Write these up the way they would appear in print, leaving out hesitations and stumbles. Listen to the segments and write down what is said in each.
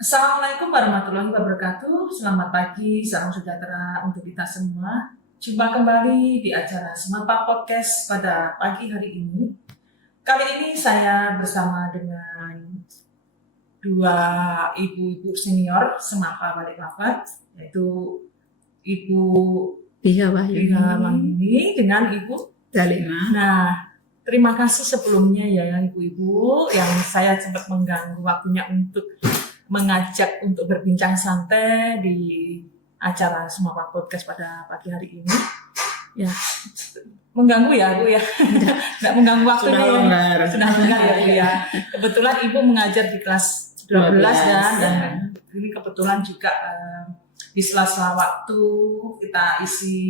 Assalamualaikum warahmatullahi wabarakatuh. Selamat pagi, salam sejahtera untuk kita semua. Jumpa kembali di acara Semapa Podcast pada pagi hari ini. Kali ini saya bersama dengan dua ibu-ibu senior Semapa Balikpapan, yaitu Ibu Iya, Rina Wahyuni dengan Ibu Dalima. Nah, terima kasih sebelumnya ya ibu-ibu yang saya sempat mengganggu waktunya untuk mengajak untuk berbincang santai di acara Semapa Podcast pada pagi hari ini. Ya, mengganggu ya Bu ya, tidak mengganggu waktunya ya. Sudah longgar ya Bu ya. Kebetulan Ibu mengajar di kelas 12 dan ini kebetulan juga di sela-sela waktu kita isi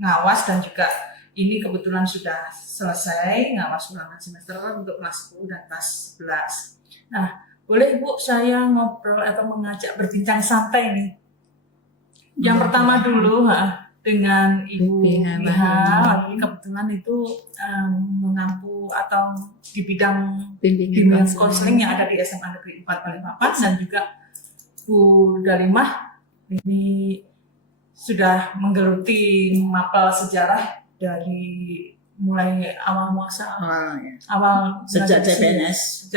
ngawas dan juga ini kebetulan sudah selesai ngawas ulangan semester untuk kelas 10 dan kelas 11. Nah, boleh Bu saya ngobrol atau mengajak berbincang santai nih. Yang pertama dulu dengan Ibu Biha, kebetulan itu mengampu atau di bidang bimbingan konseling yang ada di SMA Negeri 4 Balikpapan dan juga Bu Dalimah ini sudah menggeluti mapel sejarah dari mulai awal muasa awal sejak CPNS.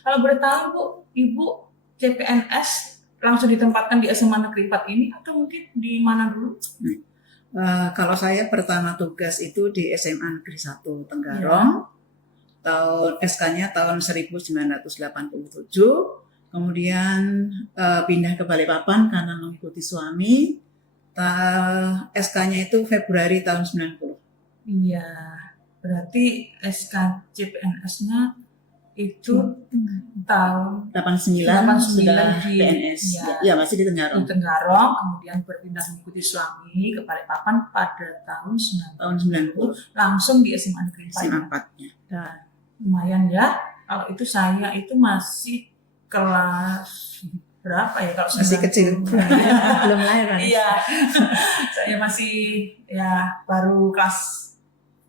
Kalau boleh tahu Bu, Ibu CPNS langsung ditempatkan di SMA Negeri 4 ini atau mungkin di mana dulu? Kalau saya pertama tugas itu di SMA Negeri 1 Tenggarong, tahun SK-nya tahun 1987, kemudian pindah ke Balikpapan karena mengikuti suami. SK-nya itu Februari tahun 90. Iya, berarti SK CPNS-nya itu tahun 89 sudah di PNS. Ya, masih di Tenggarong. Di Tenggarong, kemudian berpindah mengikuti suami ke Balikpapan pada tahun 90. Langsung di SMA Negeri 4. SMA 4-nya. Nah, lumayan ya. Kalau itu saya itu masih kelas berapa ya kalau masih kecil. Belum lahir kan? Iya. Saya masih ya baru kelas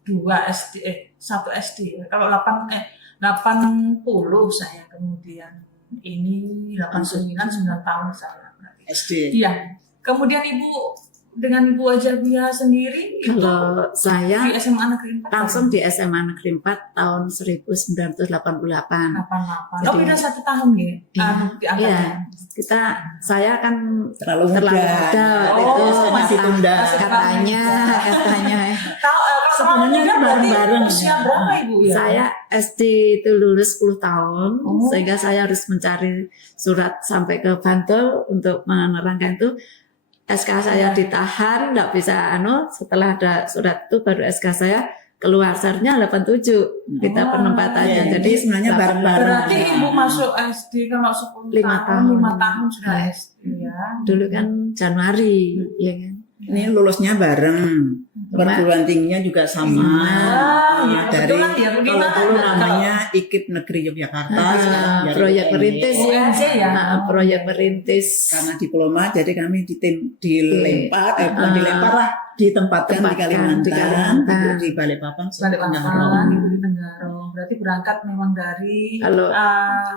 2 SD, 1 SD. Kalau 80 saya kemudian ini 89 9 tahun saya berarti. SD. Iya. Kemudian Ibu dengan Ibu Ajabia sendiri kalau saya di SMA Negeri 4 langsung di SMA Negeri 4 tahun 1988. 88. Oh, beda 1 tahun ya? Iya. Saya kan terlalu muda itu masih tunda katanya. Sebenarnya itu bareng-bareng. Usia berapa Ibu ya? Saya SD itu lulus 10 tahun, sehingga saya harus mencari surat sampai ke Bantul untuk menerangkan itu. SK saya ditahan, nggak bisa setelah ada surat itu baru SK saya keluar. Seharusnya 87 kita penempatannya. Jadi sebenarnya bareng-bareng. Berarti Ibu masuk SD kalau 10 5 tahun sudah SD ya. Dulu kan Januari, ya kan. Ini lulusnya bareng. Perguruan tingginya juga sama. Dari dulu namanya IKIP Negeri Yogyakarta. Proyek merintis ya. Proyek merintis. Karena diploma, jadi kami ditempatkan di Kalimantan, di Balikpapan, di Tenggarong. Berarti berangkat memang dari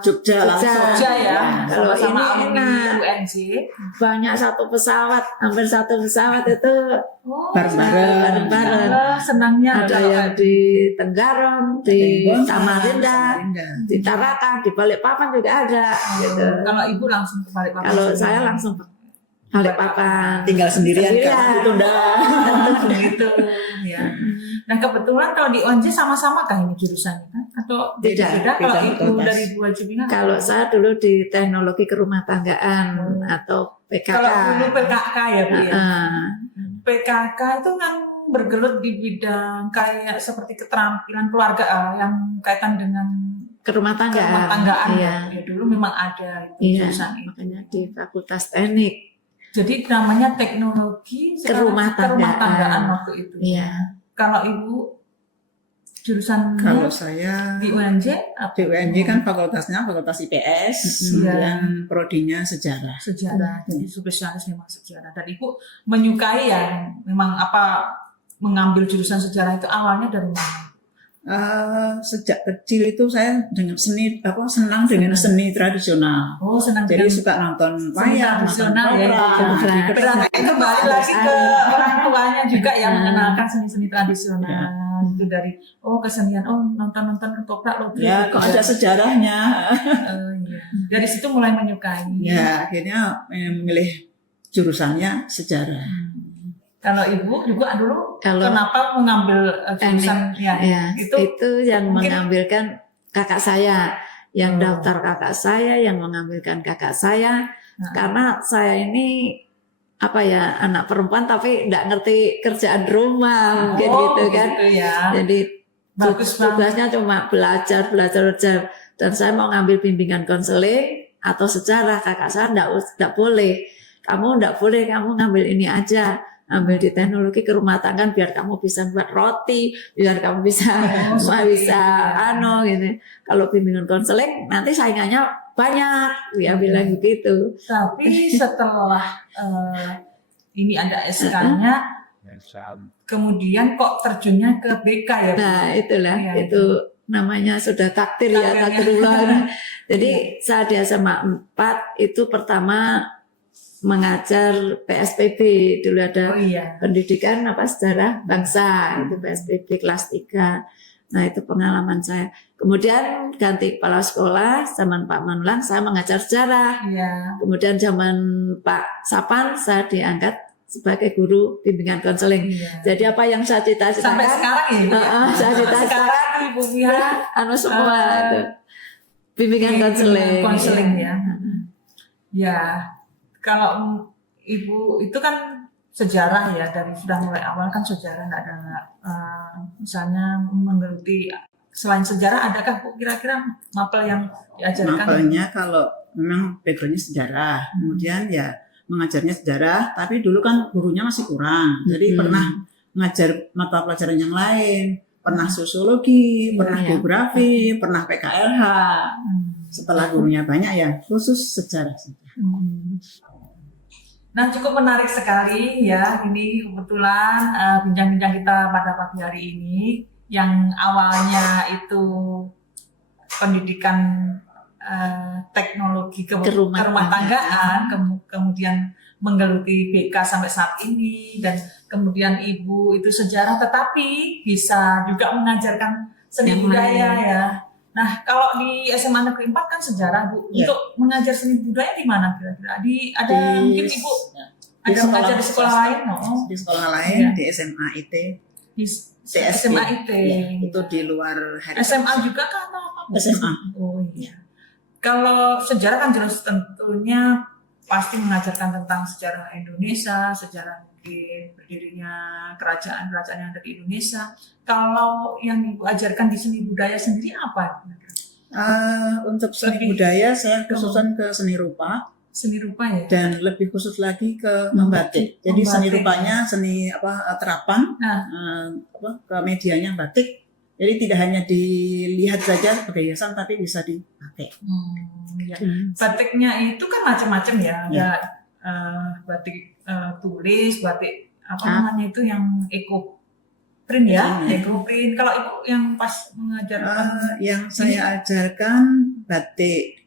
Jogja ya. Kalau ini UNJ banyak satu pesawat, hampir satu pesawat itu bareng-bareng. Senangnya ada yang di Tenggarong, di Samarinda, di Tarakan, di Balikpapan juga ada. Gitu. Kalau Ibu langsung ke Balikpapan? Kalau saya langsung Balikpapan. Tinggal sendirian kan? Gitu ya. Nah kebetulan kalau di UNJ sama-sama kah ini jurusannya kan? Atau beda? Kalau Ibu dari Ibu Ajabia? Kalau saya dulu di teknologi kerumah tanggaan atau PKK. Kalau dulu PKK ya Bu ya. PKK itu kan bergelut di bidang kayak seperti keterampilan keluarga yang kaitan dengan kerumah tanggaan. Ya. Dulu memang ada jurusan itu. Makanya di Fakultas Teknik. Jadi namanya teknologi kerumah tanggaan waktu itu. Iya. Kalau Ibu jurusan kalau saya di UNJ kan fakultasnya fakultas IPS, kemudian prodinya sejarah. Jadi spesialis memang sejarah. Dan Ibu menyukai ya memang mengambil jurusan sejarah itu awalnya dari mana? Sejak kecil itu saya dengan senang dengan seni tradisional. Oh, senang Jadi dengan suka nonton seni wayang, nonton tradisional ya. opera. Berarti kembali lagi ke orang tuanya juga yang mengenalkan seni-seni tradisional. Ya. Itu dari kesenian, nonton-nonton ketoprak loh. Ya, kok ada sejarahnya. Iya. Dari situ mulai menyukai. Ya, akhirnya memilih jurusannya sejarah. Kalau ibu juga dulu Kalau kenapa mengambil jurusan ya, itu yang mungkin- mengambilkan kakak saya, yang Oh. daftar kakak saya, yang mengambilkan kakak saya, karena saya ini anak perempuan tapi nggak ngerti kerjaan rumah mungkin gitu kan. gitu ya. Jadi Bagus banget. tugasnya cuma belajar. Dan saya mau ngambil bimbingan konseling atau sejarah, kakak saya nggak boleh. Kamu nggak boleh, kamu ngambil ini aja. Ambil di teknologi ke rumah tangga biar kamu bisa buat roti, biar kamu bisa seperti bisa itu, ya. gitu. Kalau bimbingan konseling nanti saingannya banyak, dia bilang begitu. Tapi setelah ini ada SK-nya, kemudian kok terjunnya ke BK ya? Bu? Nah, itulah Iya, itu namanya sudah takdir ya, Takdirnya. takdirullah. Jadi saat di SMA 4 itu pertama mengajar PSPB, dulu ada Oh iya. pendidikan sejarah bangsa, itu PSPB kelas 3. Nah, itu pengalaman saya. Kemudian ganti kepala sekolah, zaman Pak Manulang saya mengajar sejarah. Iya. Kemudian zaman Pak Sapan saya diangkat sebagai guru bimbingan konseling. Iya. Jadi apa yang saya cita-citakan Sampai sekarang ya, Bu, ya? saya cita-citakan Sekarang Ibu Mira semua itu bimbingan konseling. Konseling ya. Ya, kalau Ibu itu kan sejarah ya, dari sudah mulai awal kan sejarah, nggak ada misalnya menggeluti. Selain sejarah, adakah Bu kira-kira mapel yang diajarkan? Mapelnya kalau memang backgroundnya sejarah, kemudian ya mengajarnya sejarah, tapi dulu kan gurunya masih kurang, jadi pernah mengajar mata pelajaran yang lain, pernah sosiologi, pernah geografi, pernah PKLH. Setelah gurunya banyak ya khusus sejarah. Nah, cukup menarik sekali ya, ini kebetulan bincang-bincang kita pada pagi hari ini, yang awalnya itu pendidikan teknologi rumah tanggaan, kemudian menggeluti BK sampai saat ini, dan kemudian Ibu itu sejarah, tetapi bisa juga mengajarkan seni budaya ya. Nah, kalau di SMA Negeri 4 kan sejarah, Bu. Ya. Untuk mengajar seni budaya di mana kira-kira? Mungkin Ibu ada mengajar di sekolah lain? Di sekolah lain, Ya. di SMA IT. Di SMA IT. Ya, itu di luar SMA juga kah atau apa? SMA. Oh iya. Kalau sejarah kan jelas tentunya pasti mengajarkan tentang sejarah Indonesia, sejarah mungkin berdirinya kerajaan-kerajaan yang ada di Indonesia. Kalau yang Ibu ajarkan di seni budaya sendiri apa? Untuk seni budaya saya khususan ke seni rupa. Seni rupa ya? Dan lebih khusus lagi ke membatik. Jadi seni rupanya seni terapan, ke medianya batik. Jadi tidak hanya dilihat saja sebagai hiasan, tapi bisa dipakai. Ya. Batiknya itu kan macam-macam ya. Ada batik tulis, batik namanya itu yang eco print ya, eco print. Kalau Ibu yang pas mengajarkan, yang saya ajarkan batik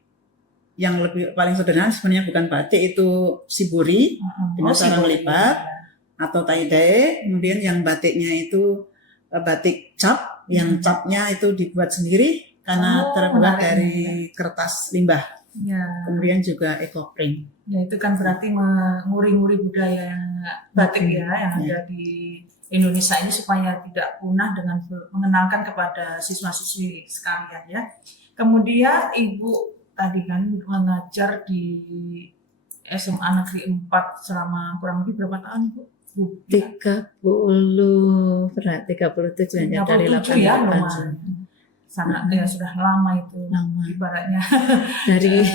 yang paling sederhana sebenarnya bukan batik, itu shibori dengan cara melipat atau tie-dye. Kemudian yang batiknya itu batik cap, yang capnya itu dibuat sendiri karena terbuat dari kertas limbah. Ya. Kemudian juga eco print. Ya, itu kan berarti menguri-nguri budaya yang batik ya, yang ada di Indonesia ini supaya tidak punah, dengan mengenalkan kepada siswa-siswi sekalian ya. Kemudian Ibu tadi kan mengajar di SMA Negeri 4 selama kurang lebih berapa tahun, Bu? 37 ya, dari 37 ya, 88. lumayan. Sangat ya, sudah lama itu. Lama. Ibaratnya. Dari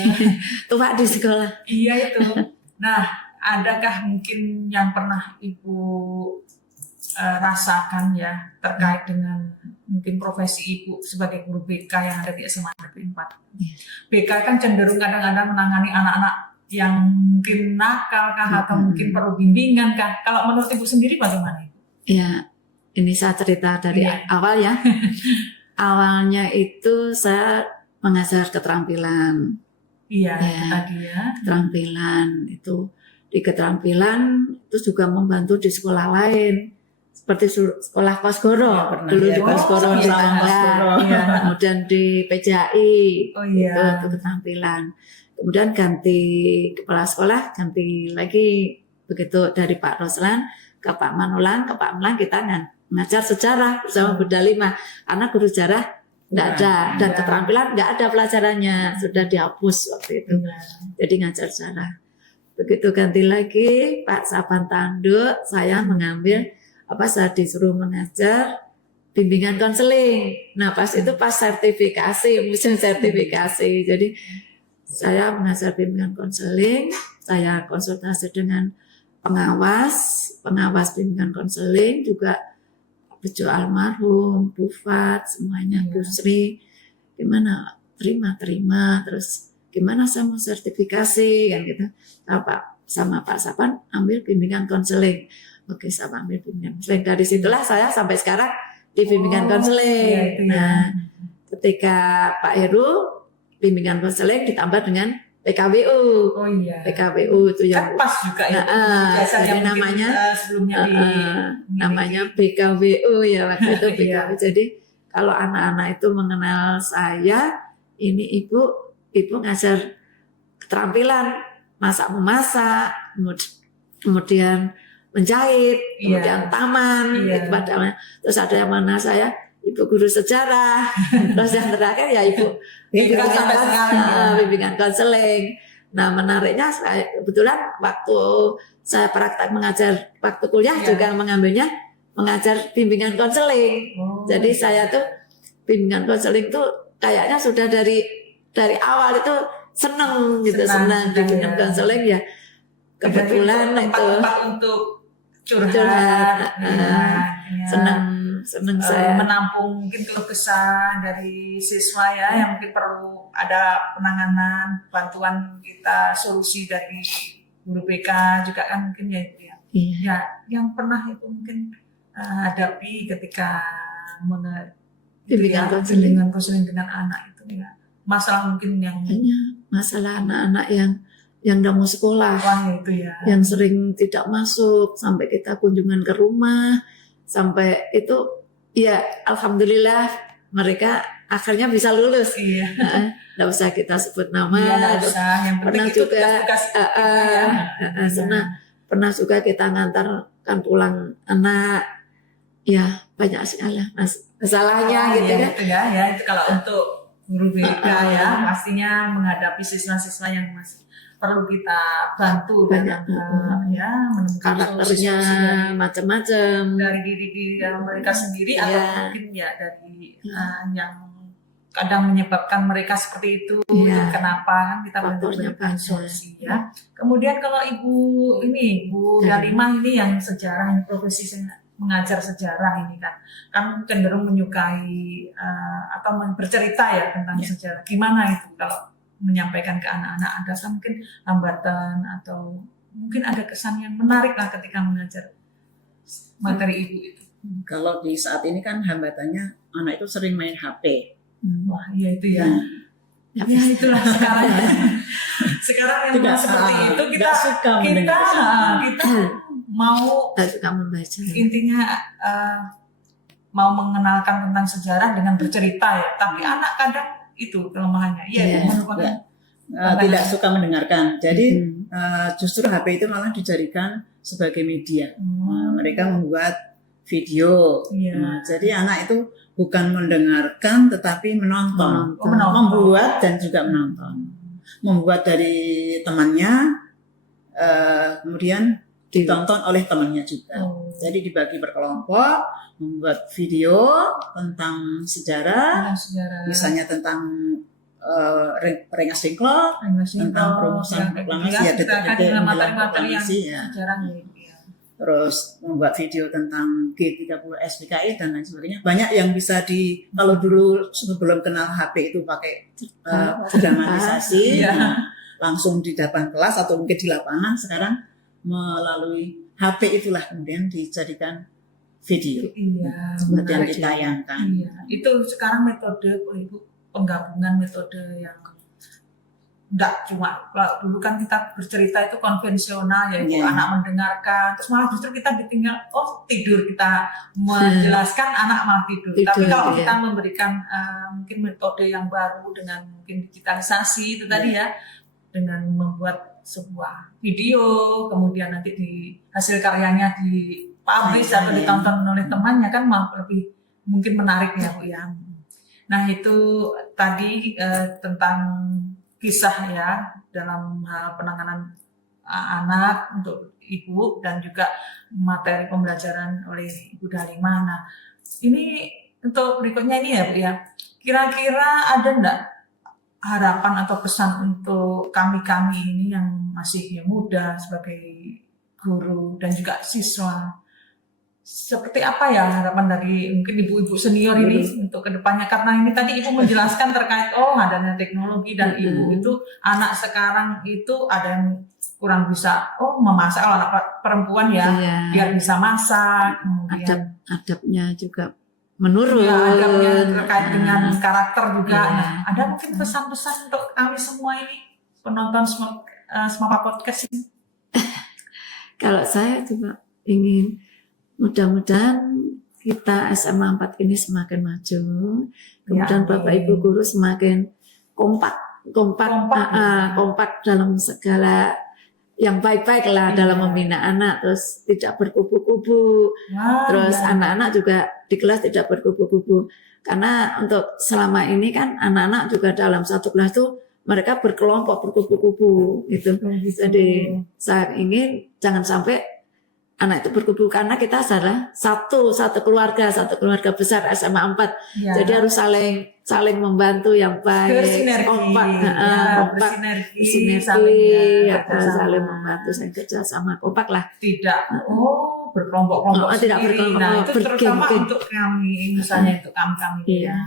tua di sekolah. Iya itu. Nah, adakah mungkin yang pernah Ibu rasakan ya terkait dengan mungkin profesi Ibu sebagai guru BK yang ada di SMA Negeri 4? BK kan cenderung kadang-kadang menangani anak-anak yang mungkin nakal kah, atau mungkin perlu bimbingan kah? Kalau menurut Ibu sendiri bagaimana? Ya, ini saya cerita dari Iya. awal ya. Awalnya itu saya mengajar keterampilan. Iya, Ya. itu tadi ya. Keterampilan itu di keterampilan itu juga membantu di sekolah lain seperti sekolah Kosgoro Ya, pernah, dulu ya, di Kosgoro oh, di iya, Bangka, Kosgoro. Iya. kemudian di PJI Oh iya. itu keterampilan, kemudian ganti kepala sekolah, ganti lagi begitu dari Pak Roslan ke Pak Manulang, kita ngajar sejarah bersama Bu Dalima karena guru sejarah nggak ada dan Iya. keterampilan nggak ada pelajarannya, sudah dihapus waktu itu. Iya. Jadi ngajar sejarah. Begitu ganti lagi Pak Saban Tanduk, saya mengambil saya disuruh mengajar bimbingan konseling. Nah pas itu pas sertifikasi, musim sertifikasi. Jadi saya mengajar bimbingan konseling, saya konsultasi dengan pengawas bimbingan konseling juga Bejo almarhum, Bu Fat, semuanya, Iya. Bu Sri, gimana terima, terus gimana saya mau sertifikasi kan gitu. Sama Pak Sapan ambil bimbingan konseling. Oke, saya ambil bimbingan konseling. Dari situlah saya sampai sekarang di bimbingan Oh, konseling. iya, itu ya. Nah, ketika Pak Heru bimbingan konseling ditambah dengan PKWU. Oh iya. PKWU itu Kan yang pas juga ya. Jasa jadi yang mungkin, namanya sebelumnya namanya BKWU ya waktu itu Iya. BKWU. Jadi kalau anak-anak itu mengenal saya, ini ibu ngajar keterampilan memasak, kemudian menjahit, Iya. kemudian taman, Iya. gitu padahal. Terus ada yang mana saya ibu guru sejarah, terus yang terakhir ya ibu Bimbingan sampai sekarang, ya. bimbingan konseling. Nah menariknya saya kebetulan waktu saya praktek mengajar waktu kuliah Iya. juga mengambilnya mengajar bimbingan konseling. Oh. Jadi saya tuh bimbingan konseling tuh kayaknya sudah dari awal itu seneng Senang, bimbingan ya. konseling ya. Kebetulan itu tempat untuk curhat, Curhat, ya. seneng saya. Menampung mungkin keluh kesah dari siswa ya yang mungkin perlu ada penanganan, bantuan kita, solusi dari guru BK juga kan mungkin ya itu ya. Iya. Ya, yang pernah itu mungkin hadapi ketika Bimbingan konseling. bimbingan konseling dengan anak itu ya. Masalah mungkin yang Hanya masalah anak-anak yang tidak mau sekolah, wah itu ya. yang sering tidak masuk, sampai kita kunjungan ke rumah, sampai itu ya alhamdulillah mereka akhirnya bisa lulus. Iya. Nggak usah kita sebut nama. Iya, nggak usah. Yang penting Pernah itu juga, tugas-tugas kita ya. Senang. Pernah juga kita ngantarkan pulang anak, ya banyak sekali masalahnya Oh, gitu iya, kan. itu ya itu kalau untuk guru BK ya pastinya menghadapi siswa-siswa yang masih perlu kita bantu Banyak, dan ya menemukan Karakternya solusi-solusi macam-macam. dari diri mereka sendiri atau Iya. mungkin ya dari yang kadang menyebabkan mereka seperti itu. Iya. Kenapa kan kita Faktornya menemukan banyak. solusi ya. Kemudian kalau Bu Dalima ini yang sejarah, yang profesi mengajar sejarah ini kan cenderung menyukai atau bercerita ya tentang Ya. sejarah. Gimana itu kalau menyampaikan ke anak-anak, ada kan mungkin hambatan atau mungkin ada kesan yang menarik lah ketika mengajar materi Ibu itu. Kalau di saat ini kan hambatannya anak itu sering main HP. Wah iya itu ya. Nah, Ya, Ya itulah sekarang. Sekarang yang Tidak, seperti itu kita nggak suka mendengar kita mau nggak suka membaca. intinya mau mengenalkan tentang sejarah dengan bercerita ya. Tapi anak kadang itu kelemahannya. Iya, Iya. merupakan tidak suka mendengarkan. Jadi Hmm. justru HP itu malah dijadikan sebagai media. Hmm. Mereka membuat video. Iya. Jadi anak itu bukan mendengarkan tetapi menonton. menonton. Membuat dan juga menonton. Membuat dari temannya, kemudian ditonton oleh temannya juga. Oh. Jadi dibagi berkelompok, membuat video tentang sejarah, Tentang sejarah. misalnya tentang Rengas Dengklok, tentang perumusan proklamasi, ya detik-detik menjelang proklamasi, ya. Sejarah ya. Terus membuat video tentang G30 SPKI dan lain sebagainya. Banyak yang bisa kalau dulu sebelum kenal HP itu pakai dramatisasi, Iya. langsung di depan kelas atau mungkin di lapangan. Sekarang melalui HP itulah kemudian dijadikan video, Iya, kemudian menarik. ditayangkan. Iya, itu sekarang metode Ibu penggabungan metode yang enggak cuma kalau dulu kan kita bercerita itu konvensional yaitu Iya. anak mendengarkan terus malah justru kita ditinggal tidur kita menjelaskan anak malah tidur. Tidur, Tapi kalau iya. kita memberikan mungkin metode yang baru dengan mungkin digitalisasi itu tadi ya dengan membuat sebuah video kemudian nanti di hasil karyanya dipublish atau Iya. ditonton oleh temannya kan malah lebih mungkin menarik ya Bu ya. Nah itu tadi tentang kisah ya dalam hal penanganan anak untuk ibu dan juga materi pembelajaran oleh Ibu Dalimah. Nah ini untuk berikutnya ini ya Bu ya, kira-kira ada enggak harapan atau pesan untuk kami-kami ini yang masih muda sebagai guru dan juga siswa? Seperti apa ya harapan dari mungkin ibu-ibu senior ini untuk kedepannya, karena ini tadi ibu menjelaskan terkait adanya teknologi dan ibu itu anak sekarang itu ada yang kurang bisa memasak, kalau anak perempuan ya Iya. biar bisa masak, kemudian Adabnya juga menurun. ya adabnya terkait dengan karakter juga. Iya. Nah, ada mungkin pesan-pesan untuk kami semua ini penonton Semapa Podcast ini? Kalau saya juga ingin mudah-mudahan kita SMA 4 ini semakin maju, kemudian Ya, Bapak amin. Ibu guru semakin kompak kompak dalam segala yang baik-baik lah Iya. dalam membina anak, terus tidak berkubu-kubu, Wah, terus iya. anak-anak juga di kelas tidak berkubu-kubu, karena untuk selama ini kan anak-anak juga dalam satu kelas tuh mereka berkelompok berkubu-kubu gitu. Jadi saya ingin jangan sampai anak itu berkubu, karena kita adalah satu keluarga besar SMA 4. Ya. Jadi harus saling membantu yang baik, bersinergi, kompak, kompak, bersinergi, saling membantu, saling kerja sama, kompak lah. tidak berkelompok-kelompok Tidak sendiri. berkelompok, Nah itu terutama bergeng-geng. untuk kami, misalnya untuk kami Iya. ya.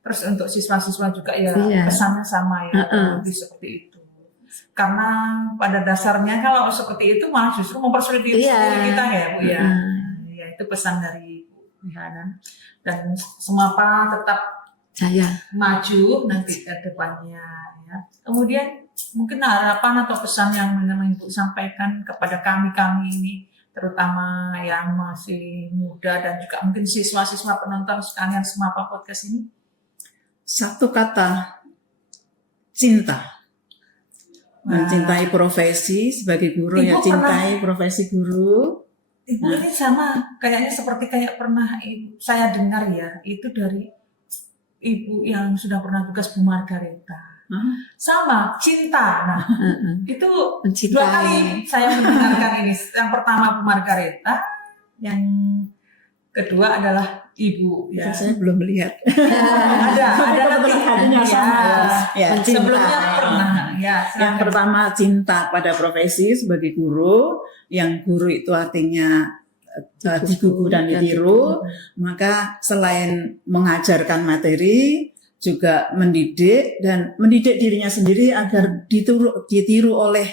Terus untuk siswa-siswa juga ya Iya. pesannya sama ya, lebih seperti itu. Karena pada dasarnya kalau seperti itu malah justru mempersulit diri Iya. sendiri kita ya Bu ya. Ya itu pesan dari Bu Hanan. Dan Semapa tetap Saya maju nanti ke depannya ya. Kemudian mungkin harapan atau pesan yang Ibu sampaikan kepada kami ini, terutama yang masih muda dan juga mungkin siswa-siswa penonton sekalian Semapa Podcast ini. Satu kata, cinta. Mencintai profesi sebagai guru, Ibu ya cintai profesi guru. Ibu ini sama kayaknya seperti pernah saya dengar ya, itu dari Ibu yang sudah pernah tugas Bu Margareta. Sama, cinta. Nah, itu dua mencintai. kali saya mendengarkan ini. Yang pertama Bu Margareta, yang kedua adalah Ibu ya. Saya belum melihat. Ada nanti hatinya sama ya. Cinta. Sebelumnya pernah ya. Yang pertama cinta pada profesi sebagai guru, yang guru itu artinya digugu dan ditiru, maka selain mengajarkan materi juga mendidik dan mendidik dirinya sendiri agar ditiru oleh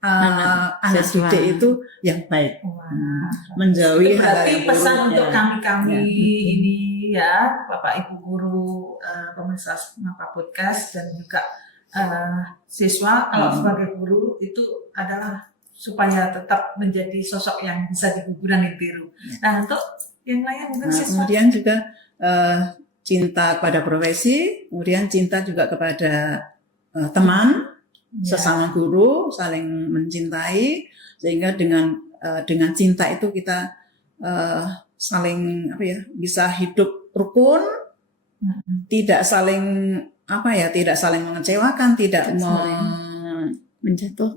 anak siswa. didik itu yang baik. Wah. Menjauhi Itu hal berarti yang pesan buruk, untuk ya. kami-kami Ya. ini ya, Bapak Ibu guru pemirsa Semapa Podcast dan juga siswa, kalau sebagai guru itu adalah supaya tetap menjadi sosok yang bisa digugu dan ditiru. Nah untuk yang lain mungkin siswa. Kemudian juga cinta pada profesi, kemudian cinta juga kepada teman, sesama guru, saling mencintai, sehingga dengan cinta itu kita saling bisa hidup rukun, tidak saling mengecewakan, tidak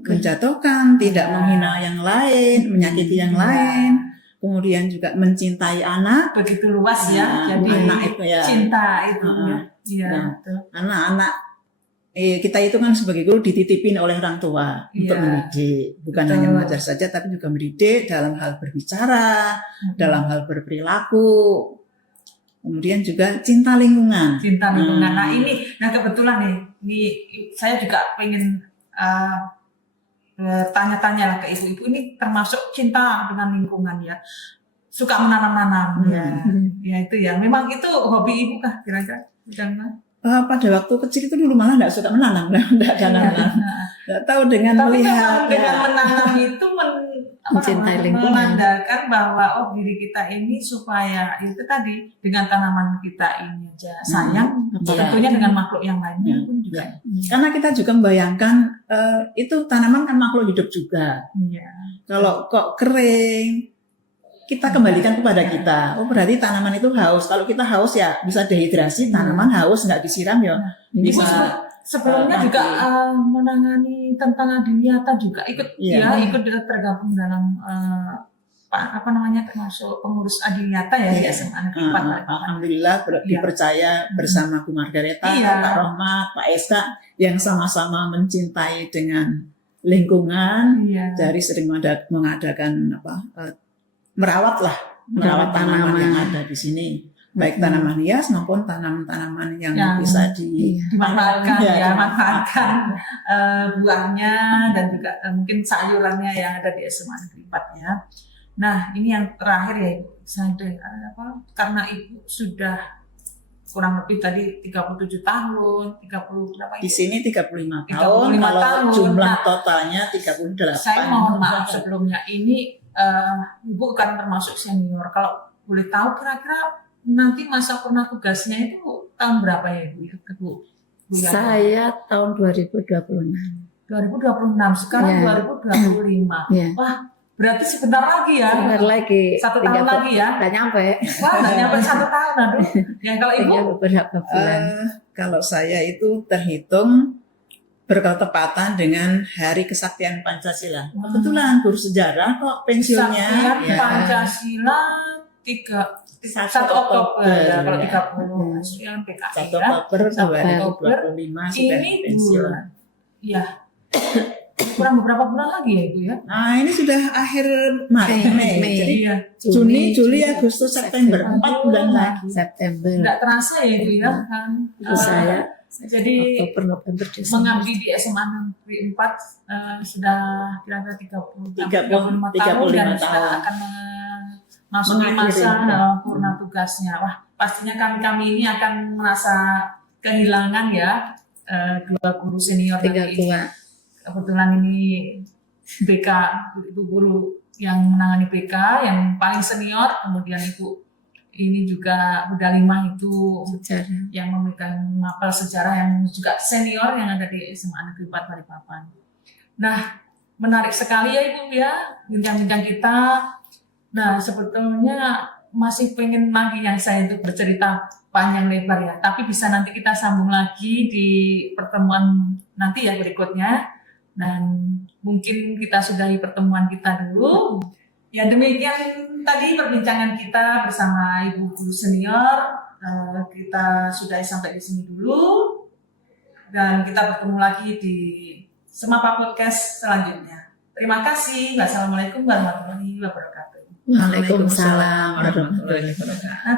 menjatuhkan, tidak menghina yang lain, menyakiti yang lain. Kemudian juga mencintai anak. Begitu luas ya, jadi anak itu ya. cinta itu ya. Iya, Nah, betul. anak-anak kita itu kan sebagai guru dititipin oleh orang tua untuk mendidik, bukan Betul. hanya mengajar saja, tapi juga mendidik dalam hal berbicara, dalam hal berperilaku. Kemudian juga cinta lingkungan. Cinta lingkungan. Nah kebetulan nih saya juga pengen tanya-tanya lah ke ibu-ibu ini termasuk cinta dengan lingkungan ya. suka menanam-nanam ya. Hmm. Ya itu ya. Memang itu hobi ibu kah kira-kira? Bukan? Pada waktu kecil itu dulu malah nggak suka menanam, nggak tanam. Nggak tahu dengan Tapi melihat memang dengan menanam itu Mencintai lingkungan. menandakan bahwa ini kita ini supaya itu tadi dengan tanaman kita ini aja sayang, Iya. tentunya dengan makhluk yang lainnya pun juga. Karena kita juga membayangkan itu tanaman kan makhluk hidup juga. Iya. Kalau kok kering, kita kembalikan kepada kita. Oh berarti tanaman itu haus. Kalau kita haus ya bisa dehidrasi. Tanaman haus nggak disiram ya Ibu bisa. sebelumnya mati. juga menangani tentang Adiniata juga ikut Iya. ikut tergabung dalam termasuk pengurus Adiniata ya di Iya. SMA Negeri 4 Alhamdulillah dipercaya bersama Bu Margareta, Iya. Pak Rohmat, Pak Eska yang sama-sama mencintai dengan lingkungan. Iya. Dari sering mengadakan merawat tanaman yang ada di sini, baik tanaman hias maupun tanaman-tanaman yang bisa dimanfaatkan Ya, manfaatkan buahnya dan juga mungkin sayurannya yang ada di SMA Negeri 4 ya. Nah ini yang terakhir ya Ibu, saya karena Ibu sudah kurang lebih tadi 37 tahun, 30 berapa di Ibu? sini 35 tahun, 35 kalau tahun. jumlah Nah, totalnya 38. Saya mohon maaf sebelumnya ini Ibu kan termasuk senior. Kalau boleh tahu kira-kira nanti masa purna tugasnya itu tahun berapa ya Ibu? Saya tahun 2026. 2026, sekarang Ya. 2025. Ya. Wah, berarti sebentar lagi ya. Sebentar lagi. 1 tahun lagi ya. Nggak nyampe. Wah, nggak nyampe 1 tahun, aduh. Yang kalau Ibu? Tinggal beberapa bulan. Kalau saya itu terhitung berketepatan dengan Hari Kesaktian Pancasila. Kebetulan guru sejarah kok pensiunnya. Kesaktian Ya. Pancasila 1 Oktober ya, kalau 30 Kesaktian PKI 1 ya. Oktober 2025 sudah Ini pensiun. bulan. Ya. Kurang beberapa bulan lagi ya Ibu ya. Nah ini sudah akhir Maret, Mei. Mei. Jadi Iya. Juni, Juli, Agustus, September. 4 bulan lagi. September. Nggak terasa ya Ibu ya kan. Saya Jadi Oktober, November, Desember. mengabdi di SMA Negeri 4 sudah kira-kira 35 tahun 35 dan tahun. sudah akan memasuki Mengakhiri. masa purna tugasnya. Wah, pastinya kami ini akan merasa kehilangan ya 2 guru senior Tiga dari tua. kebetulan ini BK, Ibu guru yang menangani BK yang paling senior, kemudian Ibu ini juga Buda 5 itu Sejarah. yang memegang mapel sejarah yang juga senior yang ada di SMA Negeri 4 Balikpapan. Nah, menarik sekali ya Ibu ya, bincang-bincang kita. Nah, sebetulnya masih pengen lagi yang saya untuk bercerita panjang lebar ya, tapi bisa nanti kita sambung lagi di pertemuan nanti ya berikutnya. Dan mungkin kita sudahi pertemuan kita dulu. Ya demikian tadi perbincangan kita bersama Ibu Guru Senior. Kita sudahi sampai di sini dulu. Dan kita bertemu lagi di Semapa Podcast selanjutnya. Terima kasih. Wassalamualaikum warahmatullahi wabarakatuh. Waalaikumsalam warahmatullahi warahmatullahi wabarakatuh.